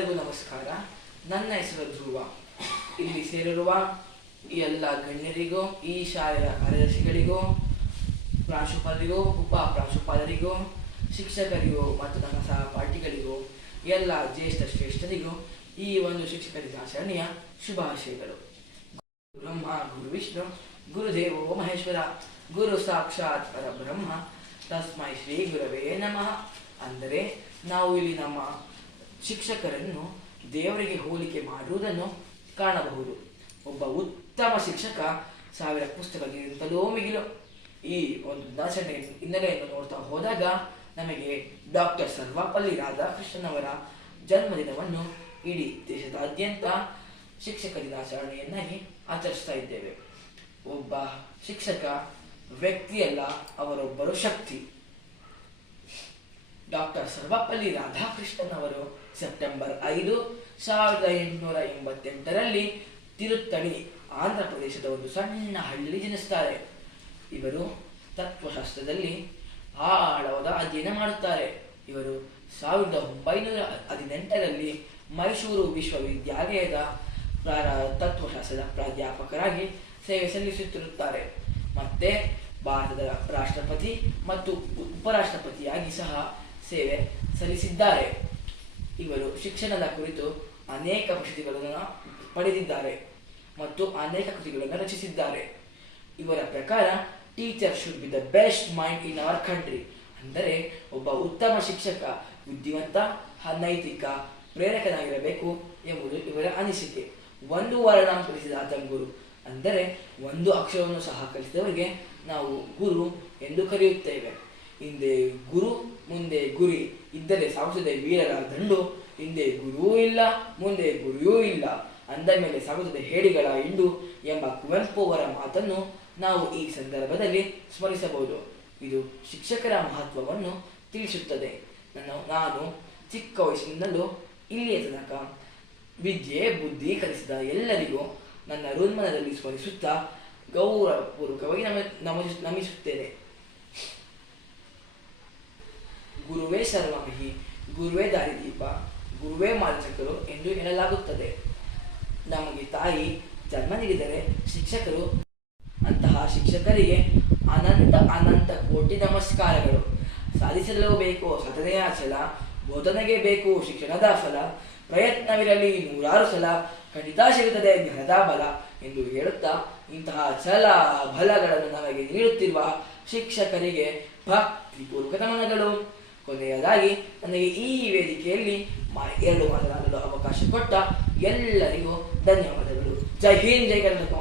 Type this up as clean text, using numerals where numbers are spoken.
ಎಲ್ಲರಿಗೂ ನಮಸ್ಕಾರ. ನನ್ನ ಹೆಸರು ಧ್ರುವ. ಇಲ್ಲಿ ಸೇರಿರುವ ಎಲ್ಲ ಗಣ್ಯರಿಗೂ, ಈ ಶಾಲೆಯ ಕಾರ್ಯದರ್ಶಿಗಳಿಗೂ, ಪ್ರಾಂಶುಪಾಲರಿಗೂ, ಉಪ ಪ್ರಾಂಶುಪಾಲರಿಗೂ, ಶಿಕ್ಷಕರಿಗೂ ಮತ್ತು ನನ್ನ ಸಹಪಾಠಿಗಳಿಗೂ, ಎಲ್ಲ ಜ್ಯೇಷ್ಠ ಶ್ರೇಷ್ಠರಿಗೂ ಈ ಒಂದು ಶಿಕ್ಷಕ ದಿನಾಚರಣೆಯ ಶುಭಾಶಯಗಳು. ಬ್ರಹ್ಮ ಗುರು ವಿಷ್ಣು ಗುರುದೇವೋ ಮಹೇಶ್ವರ ಗುರು ಸಾಕ್ಷಾತ್ ಪರಬ್ರಹ್ಮ ತಸ್ಮೈ ಶ್ರೀ ಗುರವೇ ನಮಃ. ಅಂದರೆ ನಾವು ಇಲ್ಲಿ ನಮ್ಮ ಶಿಕ್ಷಕರನ್ನು ದೇವರಿಗೆ ಹೋಲಿಕೆ ಮಾಡುವುದನ್ನು ಕಾಣಬಹುದು. ಒಬ್ಬ ಉತ್ತಮ ಶಿಕ್ಷಕ 1000 ಪುಸ್ತಕಗಳಿಗಿಂತಲೂ ಮಿಗಿಲು. ಈ ಒಂದು ದಿನಾಚರಣೆ ಹಿನ್ನೆಲೆಯನ್ನು ನೋಡ್ತಾ ಹೋದಾಗ ನಮಗೆ ಡಾಕ್ಟರ್ ಸರ್ವಪಲ್ಲಿ ರಾಧಾಕೃಷ್ಣನ್ ಅವರ ಜನ್ಮದಿನವನ್ನು ಇಡೀ ದೇಶದಾದ್ಯಂತ ಶಿಕ್ಷಕ ದಿನಾಚರಣೆಯನ್ನಾಗಿ ಆಚರಿಸ್ತಾ ಇದ್ದೇವೆ. ಒಬ್ಬ ಶಿಕ್ಷಕ ವ್ಯಕ್ತಿಯಲ್ಲ, ಅವರೊಬ್ಬರು ಶಕ್ತಿ. ಡಾಕ್ಟರ್ ಸರ್ವಪಲ್ಲಿ ರಾಧಾಕೃಷ್ಣನ್ ಅವರು ಸೆಪ್ಟೆಂಬರ್ 5, 1888ರಲ್ಲಿ ತಿರುತ್ತಣಿ, ಆಂಧ್ರ ಪ್ರದೇಶದ ಒಂದು ಸಣ್ಣ ಹಳ್ಳಿಯಲ್ಲಿ ಜನಿಸ್ತಾರೆ. ಇವರು ತತ್ವಶಾಸ್ತ್ರದಲ್ಲಿ ಆಳವಾದ ಅಧ್ಯಯನ ಮಾಡುತ್ತಾರೆ. ಇವರು 1918ರಲ್ಲಿ ಮೈಸೂರು ವಿಶ್ವವಿದ್ಯಾಲಯದ ತತ್ವಶಾಸ್ತ್ರದ ಪ್ರಾಧ್ಯಾಪಕರಾಗಿ ಸೇವೆ ಸಲ್ಲಿಸುತ್ತಿರುತ್ತಾರೆ. ಮತ್ತೆ ಭಾರತದ ರಾಷ್ಟ್ರಪತಿ ಮತ್ತು ಉಪರಾಷ್ಟ್ರಪತಿಯಾಗಿ ಸಹ ಸೇವೆ ಸಲ್ಲಿಸಿದ್ದಾರೆ. ಇವರು ಶಿಕ್ಷಣದ ಕುರಿತು ಅನೇಕ ಪ್ರಶಸ್ತಿಗಳನ್ನು ಪಡೆದಿದ್ದಾರೆ ಮತ್ತು ಅನೇಕ ಕೃತಿಗಳನ್ನು ರಚಿಸಿದ್ದಾರೆ. ಇವರ ಪ್ರಕಾರ teacher should be the best mind in our country. ಅಂದರೆ ಒಬ್ಬ ಉತ್ತಮ ಶಿಕ್ಷಕ ಬುದ್ಧಿವಂತ, ನೈತಿಕ, ಪ್ರೇರಕನಾಗಿರಬೇಕು ಎಂಬುದು ಇವರ ಅನಿಸಿಕೆ. ಒಂದು ವರ್ಣ ಕಲಿಸಿದ ಗುರು, ಅಂದರೆ ಒಂದು ಅಕ್ಷರವನ್ನು ಸಹ ಕಲಿಸಿದವರಿಗೆ ನಾವು ಗುರು ಎಂದು ಕರೆಯುತ್ತೇವೆ. ಹಿಂದೆ ಗುರು ಮುಂದೆ ಗುರಿ ಇದ್ದರೆ ಸಾಗುತ್ತದೆ ವೀರರ ದಂಡು. ಹಿಂದೆ ಗುರುವೂ ಇಲ್ಲ, ಮುಂದೆ ಗುರಿಯೂ ಇಲ್ಲ, ಅಂದ ಮೇಲೆ ಸಾಗುತ್ತದೆ ಹೇಡಿಗಳ ಹಿಂಡು ಎಂಬ ಕುವೆಂಪು ಅವರ ಮಾತನ್ನು ನಾವು ಈ ಸಂದರ್ಭದಲ್ಲಿ ಸ್ಮರಿಸಬಹುದು. ಇದು ಶಿಕ್ಷಕರ ಮಹತ್ವವನ್ನು ತಿಳಿಸುತ್ತದೆ. ನಾನು ಚಿಕ್ಕ ವಯಸ್ಸಿನಿಂದಲೂ ಇಲ್ಲಿಯ ತನಕ ವಿದ್ಯೆ ಬುದ್ಧಿ ಕಲಿಸಿದ ಎಲ್ಲರಿಗೂ ನನ್ನ ಹೃನ್ಮನದಲ್ಲಿ ಸ್ಮರಿಸುತ್ತಾ ಗೌರವಪೂರ್ವಕವಾಗಿ ನಮಿಸುತ್ತೇನೆ. ಗುರುವೇ ಸರ್ವಮಹಿ, ಗುರುವೇ ದಾರಿದೀಪ, ಗುರುವೇ ಮಾರ್ಗದರ್ಶಕರು ಎಂದು ಹೇಳಲಾಗುತ್ತದೆ. ನಮಗೆ ತಾಯಿ ಜನ್ಮ ನೀಡಿದರೆ ಶಿಕ್ಷಕರು. ಅಂತಹ ಶಿಕ್ಷಕರಿಗೆ ಅನಂತ ಅನಂತ ಕೋಟಿ ನಮಸ್ಕಾರಗಳು. ಸಾಧಿಸಲು ಬೇಕು ಸಾಧನೆಯ ಛಲ, ಬೋಧನೆಗೆ ಬೇಕು ಶಿಕ್ಷಣದ ಫಲ, ಪ್ರಯತ್ನವಿರಲಿ 100 ಸಲ, ಖಂಡಿತ ಸಿಗುತ್ತದೆ ಜ್ಞಾನದ ಬಲ ಎಂದು ಹೇಳುತ್ತಾ ಇಂತಹ ಛಲ ಬಲಗಳನ್ನು ನಮಗೆ ನೀಡುತ್ತಿರುವ ಶಿಕ್ಷಕರಿಗೆ ಭಕ್ತಿಪೂರ್ವಕ ನಮನಗಳು. ಕೊನೆಯದಾಗಿ ನನಗೆ ಈ ವೇದಿಕೆಯಲ್ಲಿ 2 ಮಾತನಾಡಲು ಅವಕಾಶ ಕೊಟ್ಟ ಎಲ್ಲರಿಗೂ ಧನ್ಯವಾದಗಳು. ಜೈ ಹಿಂದ್, ಜೈ ಕರ್ನಾಟಕ.